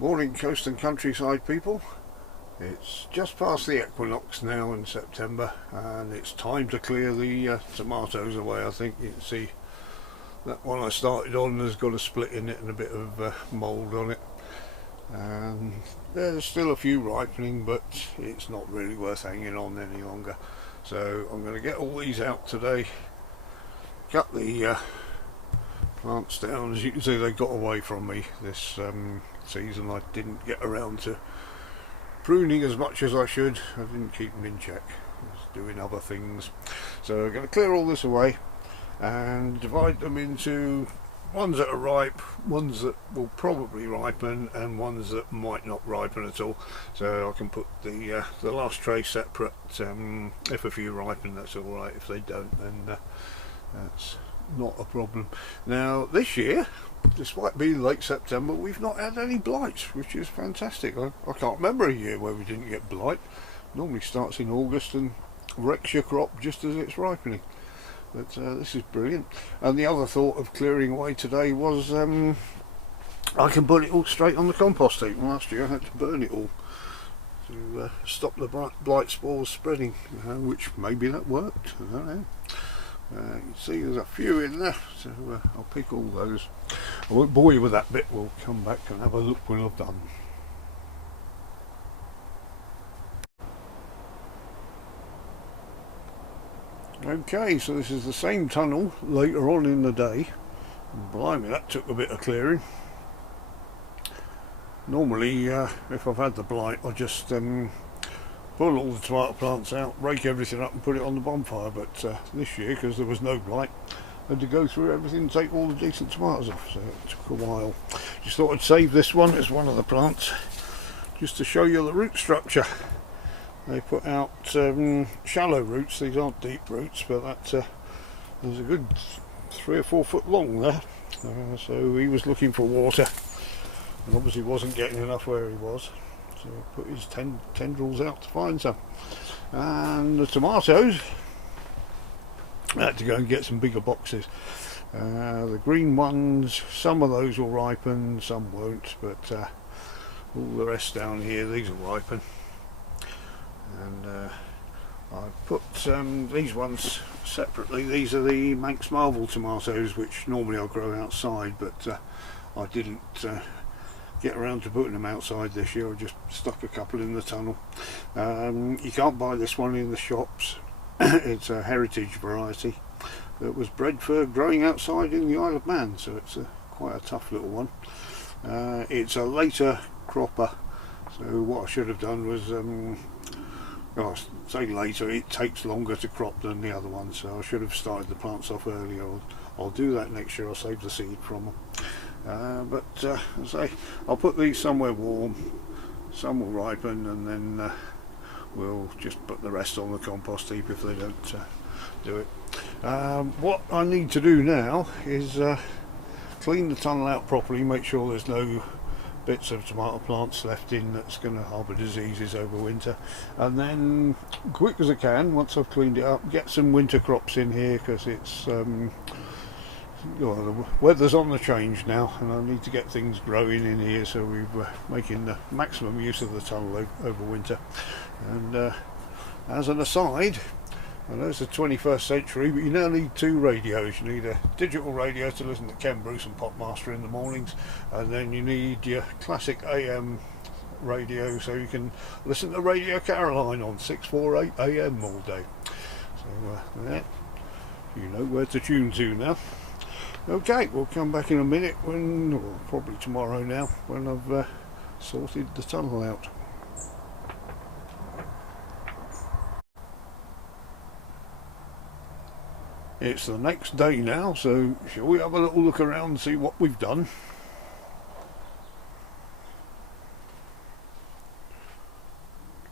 Morning, coast and countryside people. It's just past the equinox now in September, and it's time to clear the tomatoes away. I think you can see that one I started on has got a split in it and a bit of mould on it, and there's still a few ripening, but it's not really worth hanging on any longer. So I'm going to get all these out today, cut the plants down. As you can see, they got away from me this season. I didn't get around to pruning as much as I should. I didn't keep them in check. I was doing other things. So I'm going to clear all this away and divide them into ones that are ripe, ones that will probably ripen, and ones that might not ripen at all. So I can put the last tray separate. If a few ripen, that's alright. If they don't, then that's not a problem. Now this year, despite being late September, we've not had any blights, which is fantastic. I can't remember a year where we didn't get blight. Normally starts in August and wrecks your crop just as it's ripening. But this is brilliant. And the other thought of clearing away today was I can put it all straight on the compost heap. Last year I had to burn it all to stop the blight spores spreading, which maybe that worked, I don't know. You can see there's a few in there, so I'll pick all those. I won't bore you with that bit. We'll come back and have a look when I've done. Okay, so this is the same tunnel later on in the day. Blimey, that took a bit of clearing. Normally, if I've had the blight, I just pull all the tomato plants out, rake everything up and put it on the bonfire, but this year, because there was no blight, I had to go through everything and take all the decent tomatoes off, so it took a while. Just thought I'd save this one as one of the plants, just to show you the root structure. They put out shallow roots. These aren't deep roots, but that there's a good 3 or 4 foot long there, so he was looking for water and obviously wasn't getting enough where he was. So put his tendrils out to find some. And the tomatoes, I had to go and get some bigger boxes. The green ones, some of those will ripen, some won't, but all the rest down here, these will ripen. And I put these ones separately. These are the Manx Marvel tomatoes, which normally I'll grow outside, but I didn't get around to putting them outside this year. I just stuck a couple in the tunnel. You can't buy this one in the shops. It's a heritage variety that was bred for growing outside in the Isle of Man, so it's quite a tough little one. It's a later cropper, so what I should have done was I say later, it takes longer to crop than the other one, so I should have started the plants off earlier. I'll do that next year. I'll save the seed from them. But as I say, I'll put these somewhere warm, some will ripen, and then we'll just put the rest on the compost heap if they don't do it. What I need to do now is clean the tunnel out properly, make sure there's no bits of tomato plants left in that's going to harbour diseases over winter, and then quick as I can, once I've cleaned it up, get some winter crops in here, because it's well, the weather's on the change now and I need to get things growing in here, so we're making the maximum use of the tunnel over winter. And as an aside, I know it's the 21st century, but you now need 2 radios. You need a digital radio to listen to Ken Bruce and Popmaster in the mornings, and then you need your classic AM radio so you can listen to Radio Caroline on 648 AM all day. So yeah, you know where to tune to now. Okay, we'll come back in a minute, when, or probably tomorrow now, when I've sorted the tunnel out. It's the next day now, so shall we have a little look around and see what we've done?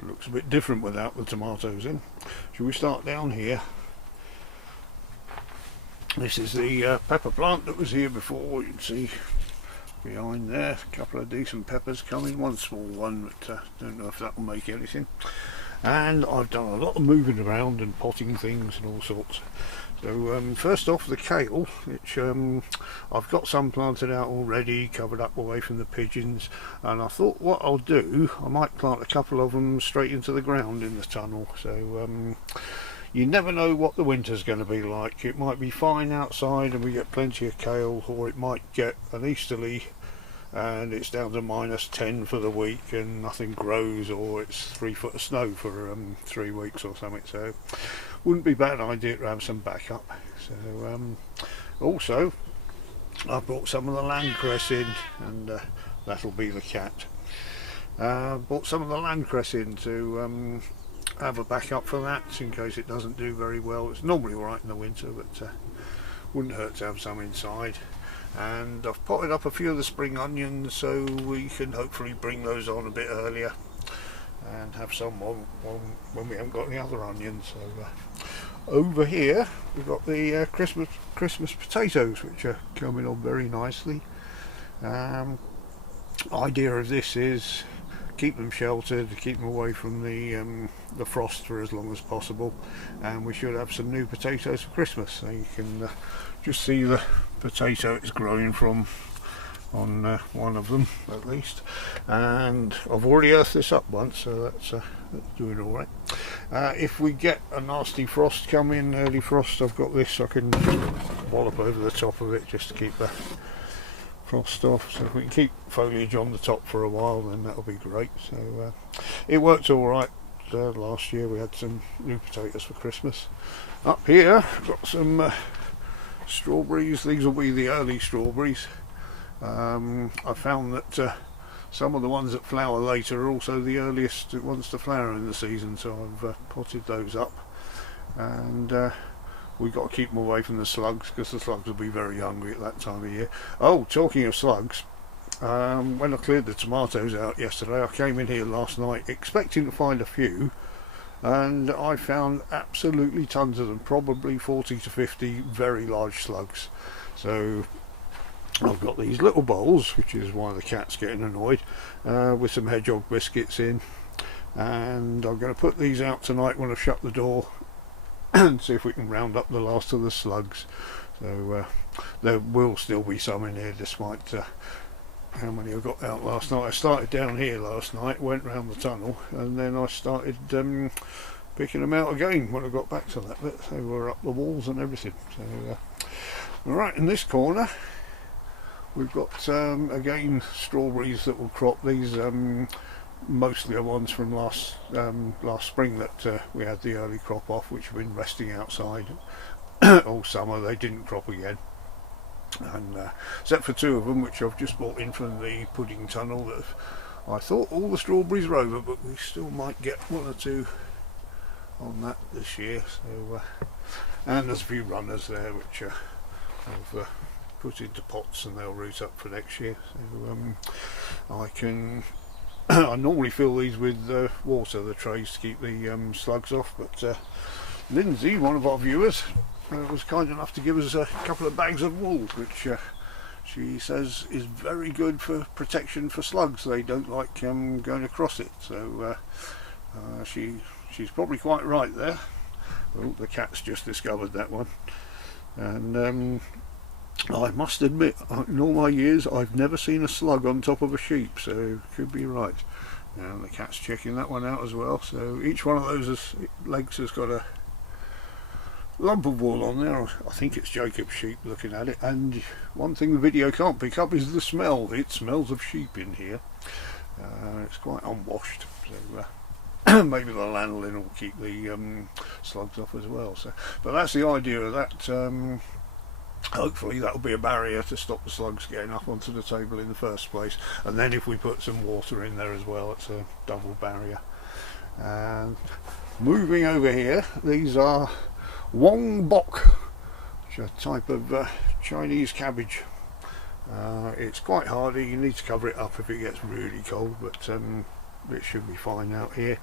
It looks a bit different without the tomatoes in. Shall we start down here? This is the pepper plant that was here before. You can see behind there a couple of decent peppers coming, one small one, but don't know if that will make anything. And I've done a lot of moving around and potting things and all sorts. So first off, the kale, which I've got some planted out already, covered up away from the pigeons, and I thought what I'll do, I might plant a couple of them straight into the ground in the tunnel. So you never know what the winter's going to be like. It might be fine outside and we get plenty of kale, or it might get an easterly and it's down to -10 for the week and nothing grows, or it's 3 foot of snow for 3 weeks or something. So wouldn't be a bad idea to have some backup. So also I brought some of the landcress in, and that'll be the cat. Bought some of the landcress in to have a backup for that in case it doesn't do very well. It's normally alright in the winter, but wouldn't hurt to have some inside. And I've potted up a few of the spring onions, so we can hopefully bring those on a bit earlier and have some when we haven't got any other onions. So over here we've got the Christmas potatoes, which are coming on very nicely. Idea of this is keep them sheltered, keep them away from the frost for as long as possible, and we should have some new potatoes for Christmas. So you can just see the potato it's growing from on one of them at least, and I've already earthed this up once, so that's doing all right. If we get a nasty frost coming, early frost, I've got this, I can wallop over the top of it just to keep the frost off. So if we can keep foliage on the top for a while, then that'll be great. So it worked all right. Last year we had some new potatoes for Christmas. Up here I've got some strawberries. These will be the early strawberries. I found that some of the ones that flower later are also the earliest ones to flower in the season, so I've potted those up, and we've got to keep them away from the slugs, because the slugs will be very hungry at that time of year. Oh, talking of slugs, when I cleared the tomatoes out yesterday, I came in here last night expecting to find a few, and I found absolutely tons of them, probably 40 to 50 very large slugs. So I've got these little bowls, which is why the cat's getting annoyed, with some hedgehog biscuits in, and I'm going to put these out tonight when I've shut the door and see if we can round up the last of the slugs. So there will still be some in here, despite how many I got out last night. I started down here last night, went round the tunnel, and then I started picking them out again when I got back to that bit. They were up the walls and everything. So right in this corner we've got again strawberries that will crop. These mostly are ones from last spring that we had the early crop off, which have been resting outside all summer. They didn't crop again, and except for 2 of them which I've just brought in from the pudding tunnel. That I thought all the strawberries were over, but we still might get 1 or 2 on that this year. So and there's a few runners there which I've put into pots, and they'll root up for next year. So I can I normally fill these with water, the trays, to keep the slugs off, but Lindsay, one of our viewers, was kind enough to give us a couple of bags of wool, which she says is very good for protection for slugs. They don't like going across it. So she's probably quite right there. Oh, the cat's just discovered that one. And I must admit, in all my years I've never seen a slug on top of a sheep, so could be right. And the cat's checking that one out as well. So each one of those legs has got a lump of wool on there. I think it's Jacob's sheep, looking at it. And one thing the video can't pick up is the smell. It smells of sheep in here. It's quite unwashed, so maybe the lanolin will keep the slugs off as well. So, but that's the idea of that. Hopefully that'll be a barrier to stop the slugs getting up onto the table in the first place, and then if we put some water in there as well, it's a double barrier. And moving over here, these are Wong Bok, which is a type of Chinese cabbage. It's quite hardy, you need to cover it up if it gets really cold, but it should be fine out here.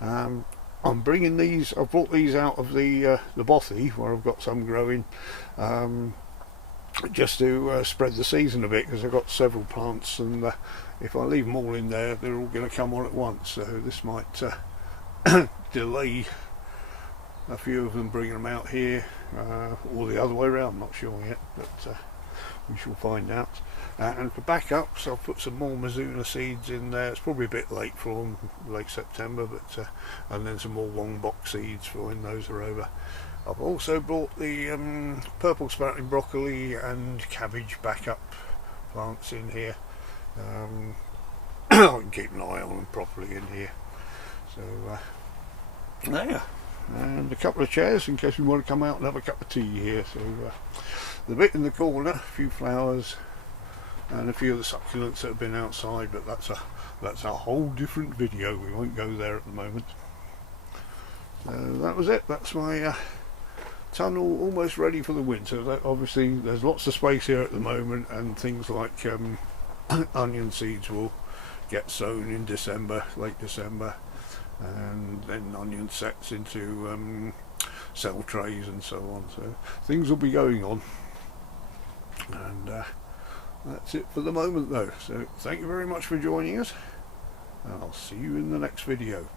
I'm bringing these, I've brought these out of the bothy where I've got some growing, just to spread the season a bit, because I've got several plants, and if I leave them all in there, they're all going to come on at once. So this might delay a few of them bringing them out here, or the other way around, I'm not sure yet, but we shall find out. And for backups, I'll put some more Mizuna seeds in there. It's probably a bit late for them, late September, but and then some more long box seeds for when those are over. I've also brought the purple sprouting broccoli and cabbage backup plants in here. I can keep an eye on them properly in here. So there, and a couple of chairs in case we want to come out and have a cup of tea here. So the bit in the corner, a few flowers and a few of the succulents that have been outside, but that's a whole different video. We won't go there at the moment. So that was it. That's my tunnel almost ready for the winter. Obviously there's lots of space here at the moment, and things like onion seeds will get sown in December, late December, and then onion sets into cell trays and so on. So things will be going on, and that's it for the moment though. So thank you very much for joining us, and I'll see you in the next video.